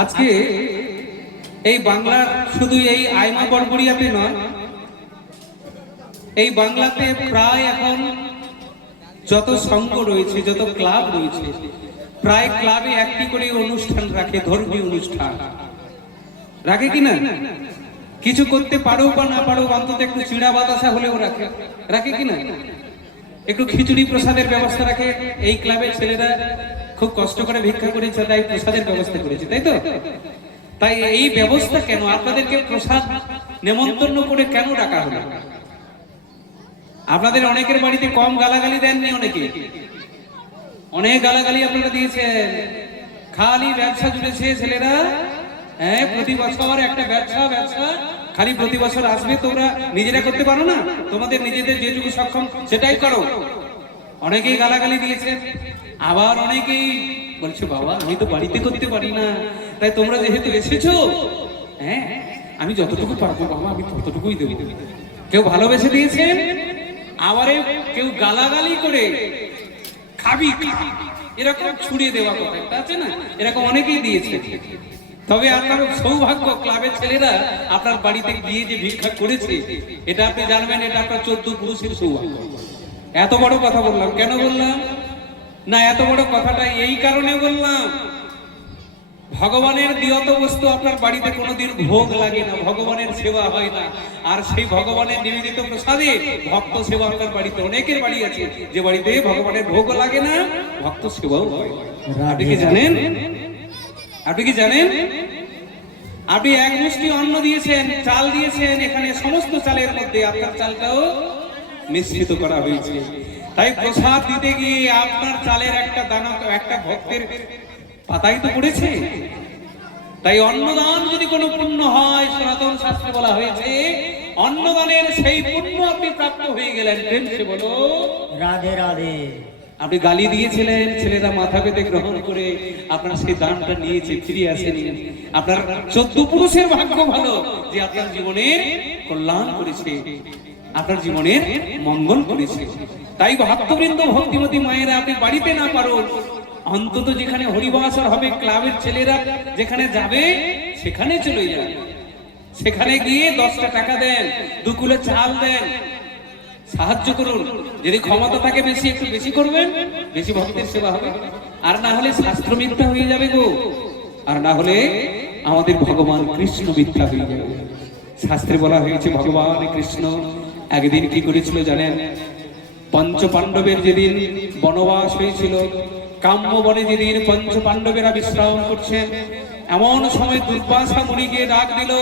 আজকে এই বাংলা শুধু এই আইমা বড়বড়িয়াতে নয়, এই বাংলাতে প্রায় এখন যত সংঘ রয়েছে, যত ক্লাব রয়েছে, প্রায় ক্লাবে একটি করে অনুষ্ঠান রাখে, ধর্মীয় অনুষ্ঠান রাখে কিনা? কিছু করতে পারো বা না পারো, অন্তত একটু চিড়া বাতাসা হলেও রাখে, রাখে কিনা? একটু খিচুড়ি প্রসাদের ব্যবস্থা রাখে। এই ক্লাবের ছেলেরা খুব কষ্ট করে ভিক্ষা করেছে, তাই প্রসাদের ব্যবস্থা করেছে, তাই তো? তাই এই ব্যবস্থা কেন? আপনাদেরকে প্রসাদ নেমন্তন্ন করে কেন ডাকা হলো? আপনাদের অনেকের বাড়িতে কম গালাগালি দেননি, অনেক গালাগালি আপনারা দিয়েছেন। খালি ব্যবসা জুড়েছে ছেলেরা। হ্যাঁ, প্রতি বছর একটা ব্যবসা খালি প্রতি বছর আসবে। তোমরা নিজেরা করতে পারো না? তোমাদের নিজেদের যেটুকু সক্ষম সেটাই করো। অনেকেই গালাগালি দিয়েছে, আবার অনেকেই বলছে বাবা আমি তো বাড়িতে করতে পারি না, তাই তোমরা যেহেতু এসেছো, হ্যাঁ আমি যতটুকু পারবো বাবা আমি ততটুকুই দেবো। কেউ ভালোবেসে দিয়েছেন, আবার কেউ গালাগালি করে খাবি এরকম ছুড়িয়ে দেওয়া কথা একটা আছে না, এরকম অনেকেই দিয়েছে। তবে আপনার সৌভাগ্য, ক্লাবের ছেলেরা আপনার বাড়িতে গিয়ে যে ভিক্ষা করেছে, এটা আপনি জানবেন, এটা আপনার 14 পুরুষের সৌভাগ্য। এত বড় কথা বললাম কেন বললাম না, এত বড় কথাটা এই কারণে বললাম, ভগবানের দিয়ত বস্তু আপনার বাড়িতে কোনোদিন ভোগ লাগে না, ভগবানের সেবা হয় না। আর সেই ভগবানের নিবেদিত প্রসাদে ভক্ত সেবা আপনার বাড়িতে অনেকের বাড়ি আছে যে বাড়িতে ভগবানের ভোগ লাগে না, ভক্ত সেবাও হয়। আপনি কি জানেন? আপনি কি জানেন? আপনি এক মুষ্টি অন্ন দিয়েছেন, চাল দিয়েছেন, এখানে সমস্ত চালের মধ্যে আপনার চালটাও মিশ্রিত করা হয়েছে। তাই প্রসাদ দিতে গিয়ে আপনার চালের একটা দানা তো একটা ভক্তের পাতাই তো পড়েছে। তাই অন্নদান যদি কোনো পুণ্য হয়, সনাতন শাস্ত্রে বলা হয়েছে অন্নদানের সেই পুণ্য আপনি প্রাপ্ত হয়ে গেলেন। সে বলো রাধে রাধে। আপনি গালি দিয়েছিলেন, ছেলেরা মাথা পেতে গ্রহণ করে আপনার সেই দানটা নিয়েছে, ফিরে আসেনি। আপনার 14 পুরুষের ভাগ্য ভালো যে আপনার জীবনের কল্যাণ করেছে, আপনার জীবনের মঙ্গল করেছে। তাই ভক্তবৃন্দ, ভক্তিমতী মায়েরা, আপনি বাড়িতে না পারুন, অন্তত যেখানে হরিবাসর হবে, ক্লাবের ছেলেরা যেখানে যাবে সেখানে চলে যান। সেখানে গিয়ে 10টা টাকা দেন, 2 কিলো চাল দেন, সাহায্য করুন। যদি ক্ষমতা থাকে বেশি, একটু বেশি করবেন, বেশি ভক্তের সেবা হবে। আর না হলে শাস্ত্র মিথ্যা হয়ে যাবে গো, আর না হলে আমাদের ভগবান কৃষ্ণ মিথ্যা হয়ে যাবে। শাস্ত্রে বলা হয়েছে ভগবান কৃষ্ণ একদিন কি করেছিল জানেন? পঞ্চ পাণ্ডবের যেদিন বনবাস হয়েছিল, কাম্য বনে যেদিন পঞ্চ পাণ্ডবেরা বিশ্রাম করছেন, এমন সময় দুর্বাসা মুনি গিয়ে ডাক দিল,